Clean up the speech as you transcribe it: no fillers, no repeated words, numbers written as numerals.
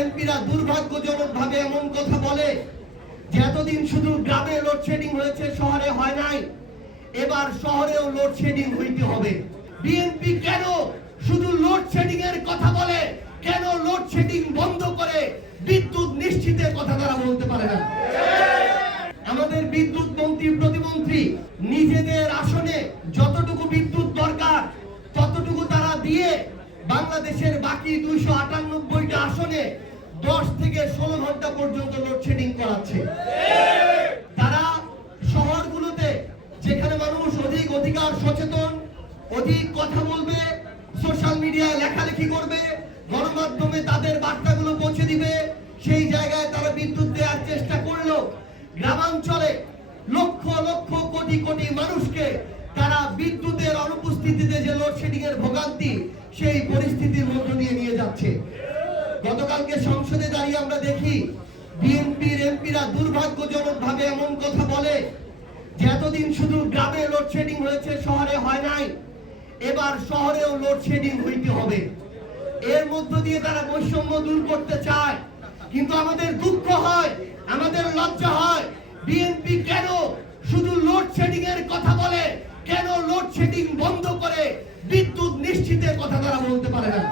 এমপিরা দুর্ভাগ্যজনকভাবে এমন কথা বলে যে এতদিন শুধু গ্রামে লোডশেডিং হয়েছে, শহরে হয় নাই, এবার শহরেও লোডশেডিং হইতে হবে। বিএনপি কেন শুধু লোডশেডিং এর কথা বলে, কেন লোডশেডিং বন্ধ করে বিদ্যুৎ নিশ্চিতের কথা তারা বলতে পারে না? আমাদের বিদ্যুৎ মন্ত্রী প্রতিমন্ত্রী নিজেদের আসনে যতটুকু বিদ্যুৎ দরকার ততটুকু তারা দিয়ে বাংলাদেশের বাকি 298টা আসনে 10 থেকে 16 ঘন্টা পর্যন্ত লোডশেডিং করাচ্ছে। তারা শহরগুলোতে যেখানে মানুষ অধিকার সচেতন, অধিক কথা বলবে, সোশ্যাল মিডিয়ায় লেখালেখি করবে, গণমাধ্যমে তাদের বার্তাগুলো পৌঁছে দিবে, সেই জায়গায় তারা বিদ্যুৎ দেওয়ার চেষ্টা করলো। গ্রামাঞ্চলে লক্ষ লক্ষ কোটি কোটি মানুষকে তারা বিদ্যুতের অনুপস্থিতিতে যে লোডশেডিং এর ভোগান্তি, সেই পরিস্থিতির মধ্য দিয়ে নিয়ে যাচ্ছে। গতকালকে সংসদে দাঁড়িয়ে আমরা দেখি বিএনপির এমপিরা দুর্ভাগ্যজনকভাবে এমন কথা বলে যে এতদিন শুধু গ্রামে লোডশেডিং হয়েছে, শহরে হয় নাই, এবার শহরেও লোডশেডিং হইতে হবে। এর মধ্য দিয়ে তারা বৈষম্য দূর করতে চায়। কিন্তু আমাদের দুঃখ হয়, আমাদের লজ্জা হয়, বিএনপি কেন শুধু লোডশেডিং এর কথা বলে, কেন লোডশেডিং বন্ধ করে বিদ্যুৎ নিশ্চিতের কথা তারা বলতে পারে না?